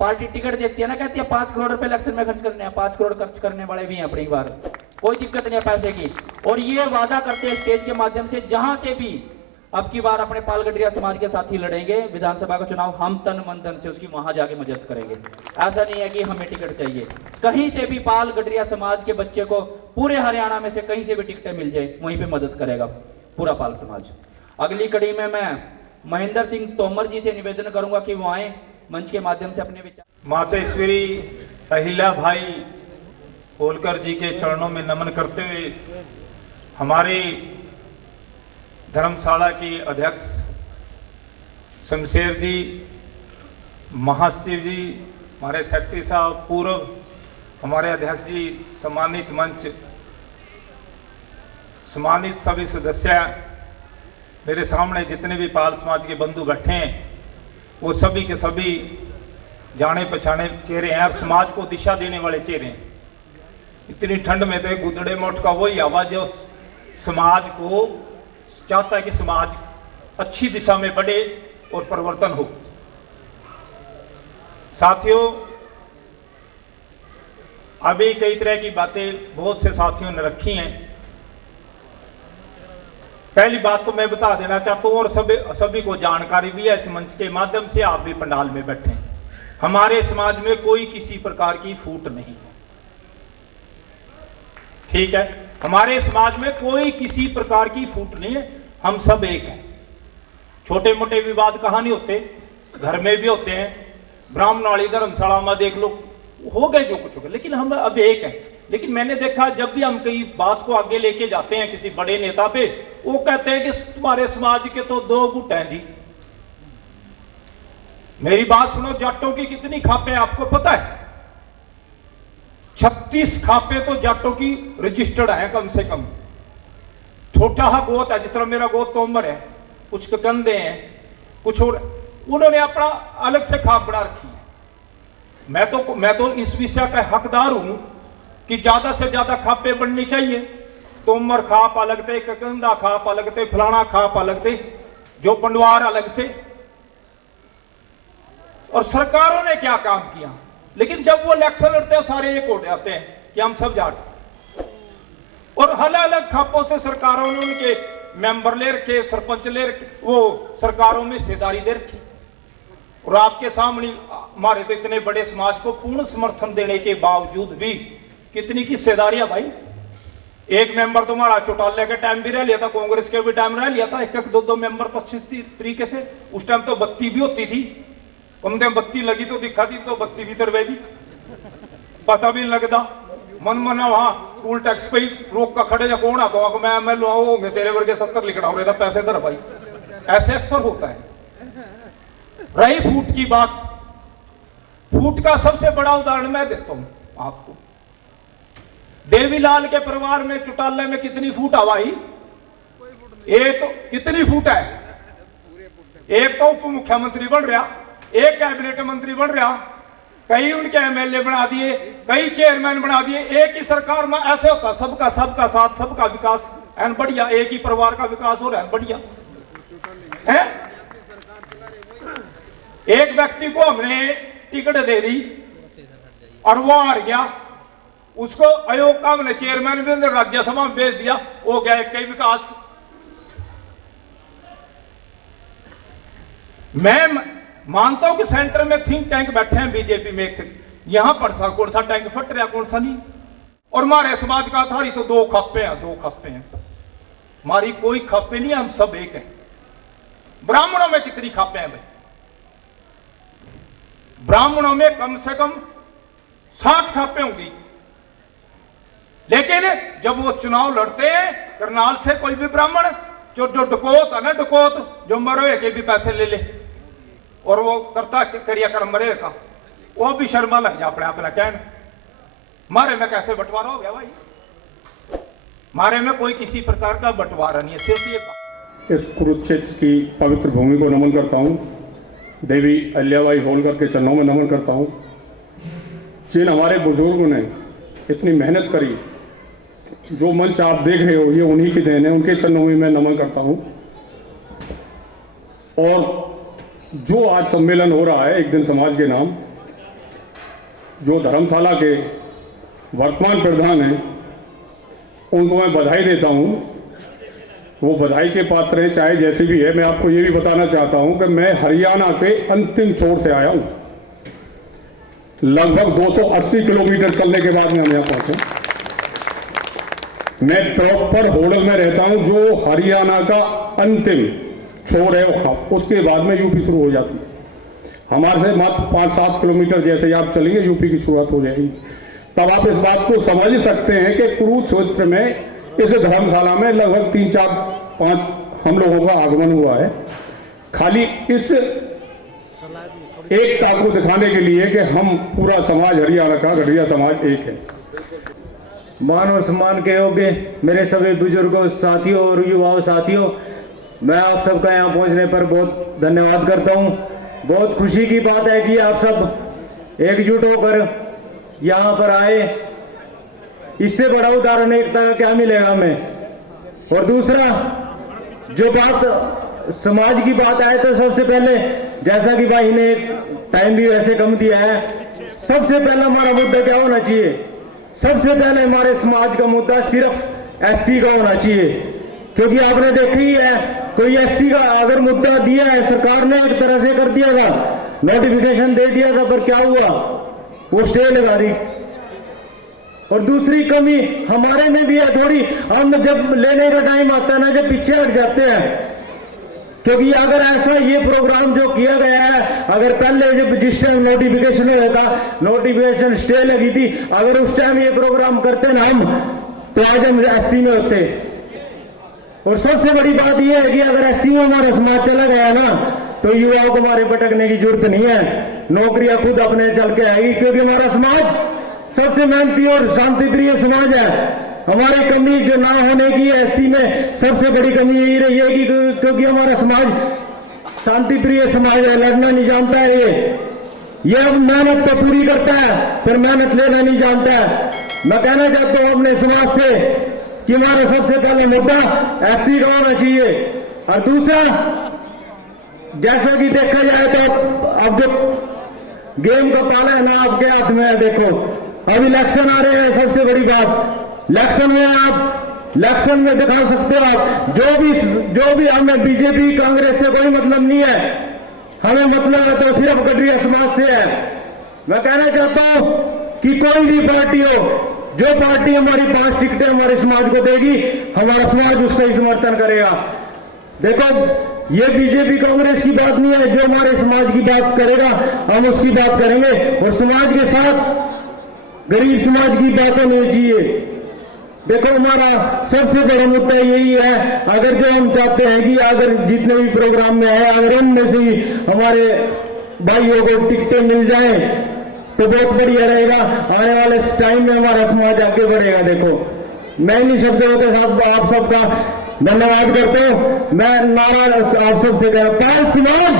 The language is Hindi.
पार्टी टिकट देती है ना, कहती है 5 करोड़ रुपए इलेक्शन में खर्च करने हैं, 5 करोड़ खर्च करने वाले भी हैं अपनी बार, कोई दिक्कत नहीं है पैसे की। और ये वादा करते हैं स्टेज के माध्यम से, जहां से भी अब की बार अपने पाल गडरिया समाज के साथी लड़ेंगे विधानसभा का चुनाव, हम तन मन धन से उसकी वहां जाके मदद करेंगे। ऐसा नहीं है कि हमें टिकट चाहिए, कहीं से भी पाल गडरिया समाज के बच्चे को पूरे हरियाणा में से कहीं से भी टिकटें मिल जाए, वहीं पे मदद करेगा पूरा पाल समाज। अगली कड़ी में मैं महेंद्र सिंह तोमर जी से निवेदन करूंगा कि वो आए मंच के माध्यम से अपने विचार। मातेश्वरी अहिल्या भाई होलकर जी के चरणों में नमन करते हुए हमारी धर्मशाला की अध्यक्ष शमशेर जी, महाशिव जी, हमारे सेक्रेटरी साहब, पूर्व हमारे अध्यक्ष जी, सम्मानित मंच, सम्मानित सभी सदस्य, मेरे सामने जितने भी पाल समाज के बंधु बैठे हैं वो सभी के सभी जाने पहचाने चेहरे हैं और समाज को दिशा देने वाले चेहरे हैं। इतनी ठंड में तो गुदड़े मोट का वही आवाज जो समाज को चाहता है कि समाज अच्छी दिशा में बढ़े और परिवर्तन हो। साथियों, अभी कई तरह की बातें बहुत से साथियों ने रखी हैं। पहली बात तो मैं बता देना चाहता हूं और सभी को जानकारी भी है इस मंच के माध्यम से, आप भी पंडाल में बैठे हैं, हमारे समाज में कोई किसी प्रकार की फूट नहीं है, ठीक है? हमारे समाज में कोई किसी प्रकार की फूट नहीं है, हम सब एक हैं। छोटे मोटे विवाद कहां नहीं होते, घर में भी होते हैं, ब्राह्मण वाली धर्मशाला में देख लो, हो गए जो कुछ हो गए, लेकिन हम अब एक हैं। लेकिन मैंने देखा जब भी हम कई बात को आगे लेके जाते हैं किसी बड़े नेता पे, वो कहते हैं कि तुम्हारे समाज के तो 2 गुट हैं जी। मेरी बात सुनो, जाटों की कितनी खापें आपको पता है? 36 खापे तो जाटों की रजिस्टर्ड है कम से कम। छोटा हा गोत है, जिस तरह मेरा गोत तोमर है, कुछ कंधे हैं, कुछ और, उन्होंने अपना अलग से खाप बना रखी है। मैं तो इस विषय का हकदार हूं कि ज्यादा से ज्यादा खापे बननी चाहिए। तोमर खाप अलग थे, कंधा खाप अलग थे, फलाना खाप अलग थे, जो पंडवार अलग से। और सरकारों ने क्या काम किया, लेकिन जब वो इलेक्शन लड़ते हैं सारे एक हो जाते हैं कि हम सब जाट, और अलग अलग खापों से सरकारों ने उनके मेंबर ले रखे, सरपंच ले रखे, वो सरकारों में हिस्सेदारी दे रखी। और आपके सामने हमारे तो इतने बड़े समाज को पूर्ण समर्थन देने के बावजूद भी कितनी की हिस्सेदारियां भाई। एक मेंबर तुम्हारा चौटाले के टाइम भी रह लिया था, कांग्रेस के भी टाइम रह लिया था, 1-1, 2-2 मेंबर 25 तरीके से। उस टाइम तो बत्ती भी होती थी, उनके बत्ती लगी तो दिखा दी, तो बत्ती भी तरवेगी, पता भी लगता। मन मना वहां टूल टैक्स पे रोक का खड़े या कौन आता तो मैं लो होंगे तेरे वर्गे 70 लिखना हो रहा था, पैसे दर भाई। ऐसे अक्सर होता है। रही फूट की बात, फूट का सबसे बड़ा उदाहरण मैं देता हूं आपको। देवीलाल के परिवार में चौटाले में कितनी फूट हवाई? एक तो कितनी फूट है? एक तो उप मुख्यमंत्री बन रहा, एक कैबिनेट मंत्री बन रहा, कई उनके एमएलए बना दिए, कई चेयरमैन बना दिए। एक ही सरकार में ऐसे होता, सबका साथ, सबका विकास एन बढ़िया, एक ही परिवार का विकास हो रहा है बढ़िया है। एक व्यक्ति को हमने टिकट दे दी और वो हार गया, उसको आयोग का हमने चेयरमैन भी राज्यसभा में भेज दिया, हो गया एक कई विकास। मैं मानता हूं कि सेंटर में थिंक टैंक बैठे हैं बीजेपी में, यहां पर कौन सा टैंक फट रहा, कौन सा नहीं। और हमारे समाज का थारी तो 2 खापे हैं, 2 खापे हैं, हमारी कोई खापे नहीं, हम सब एक हैं। ब्राह्मणों में कितनी खापे हैं भाई? ब्राह्मणों में कम से कम 60 खापे होंगी, लेकिन जब वो चुनाव लड़ते हैं करनाल से कोई भी ब्राह्मण, जो डकौत है ना, डकौत जो मरे के भी पैसे ले ले और वो करता करिया कर मरे का, वो भी शर्मा लग जा अपना कहना मारे में कैसे बंटवारा हो गया भाई? मारे में कोई किसी प्रकार का बंटवारा नहीं है, सिर्फ ये। इस कुरुक्षेत्र की पवित्र भूमि को नमन करता हूँ, देवी अहिल्याबाई होलकर के चरणों में नमन करता हूँ। जिन हमारे बुजुर्गों ने इतनी मेहनत करी, जो मंच आप देख रहे हो ये उन्हीं की देन है, उनके चरणों में मैं नमन करता हूँ। और जो आज सम्मेलन हो रहा है एक दिन समाज के नाम, जो धर्मशाला के वर्तमान प्रधान हैं उनको मैं बधाई देता हूं। वो बधाई के पात्र हैं, चाहे जैसी भी है। मैं आपको ये भी बताना चाहता हूं कि मैं हरियाणा के अंतिम छोर से आया हूं। लगभग 280 किलोमीटर चलने के बाद मैं यहाँ पहुंचा। मैं प्रॉपर होडल में रहता हूं, जो हरियाणा का अंतिम छोर है, उसके बाद में यूपी शुरू हो जाती है। हमारे से मात्र 5-7 किलोमीटर जैसे आप चलेंगे यूपी की शुरुआत हो जाएगी। तब आप इस बात को समझ ही सकते हैं कि कुरुक्षेत्र में इस धर्मशाला में लगभग 3-4-5 हम लोगों का आगमन हुआ है, खाली इस एकता को दिखाने के लिए कि हम पूरा समाज, हरियाणा का गढ़िया समाज एक है। मान और सम्मान के योग्य मेरे सभी बुजुर्गों, साथियों और युवाओं साथियों, मैं आप सबका यहाँ पहुँचने पर बहुत धन्यवाद करता हूँ। बहुत खुशी की बात है कि आप सब एकजुट होकर यहाँ पर आए। इससे बड़ा उदाहरण एकता का क्या मिलेगा हमें। और दूसरा, जो बात समाज की बात आए तो सबसे पहले, जैसा कि भाई ने टाइम भी वैसे कम दिया है, सबसे पहला हमारा मुद्दा क्या होना चाहिए? सबसे पहले हमारे समाज का मुद्दा सिर्फ एससी का होना चाहिए। क्योंकि आपने देखा ही है, कोई एससी का अगर मुद्दा दिया है, सरकार ने एक तरह से कर दिया था, नोटिफिकेशन दे दिया था, पर क्या हुआ? वो स्टे लगा दी। और दूसरी कमी हमारे में भी है थोड़ी, हम जब लेने का टाइम आता है ना, जब पीछे हट जाते हैं। क्योंकि अगर ऐसा ये प्रोग्राम जो किया गया है, अगर पहले जब जिस टाइम नोटिफिकेशन हुआ था, नोटिफिकेशन स्टे लगी थी, अगर उस टाइम ये प्रोग्राम करते ना हम, तो आज हम एससी में होते। और सबसे बड़ी बात यह है कि अगर एससी में हमारा समाज चला गया ना, तो युवाओं को हमारे भटकने की जरूरत नहीं है, नौकरियां खुद अपने चल के आएगी। क्योंकि हमारा समाज सबसे मेहनती और शांति प्रिय समाज है। हमारी कमी जो ना होने की एससी में सबसे बड़ी कमी यही रही है कि क्योंकि हमारा समाज शांति प्रिय समाज है, लड़ना नहीं जानता है। ये अब मेहनत तो पूरी करता है, फिर मेहनत लेना नहीं जानता है। मैं कहना चाहता हूं अपने समाज से कि हमारा सबसे पहला मुद्दा एससी का होना चाहिए। और दूसरा, जैसा कि देखा जाए तो अब जो गेम का पाला है ना आपके हाथ में है। देखो अब इलेक्शन आ रहे हैं, सबसे बड़ी बात इलेक्शन में आप इलेक्शन में दिखा सकते हो आप जो भी हमें बीजेपी कांग्रेस से कोई मतलब नहीं है, हमें मतलब है तो सिर्फ गढ़िया समाज से है। मैं कहना चाहता हूं कि कोई भी पार्टी हो, जो पार्टी हमारी 5 टिकटें हमारे समाज को देगी, हमारा समाज उसका ही समर्थन करेगा। देखो ये बीजेपी कांग्रेस की बात नहीं है, जो हमारे समाज की बात करेगा हम उसकी बात करेंगे। और समाज के साथ गरीब समाज की बात होनी चाहिए। देखो हमारा सबसे बड़ा मुद्दा यही है, अगर जो हम चाहते हैं कि अगर जितने भी प्रोग्राम में है, अगर उनमें से हमारे भाइयों को टिकटें मिल जाए तो बहुत बढ़िया रहेगा। आने वाले टाइम में हमारा समाज आगे बढ़ेगा। देखो मैं इन्हीं शब्दों के साथ आप सबका धन्यवाद करता हूं। मैं नारा आप सबसे कह रहा हूं, समाज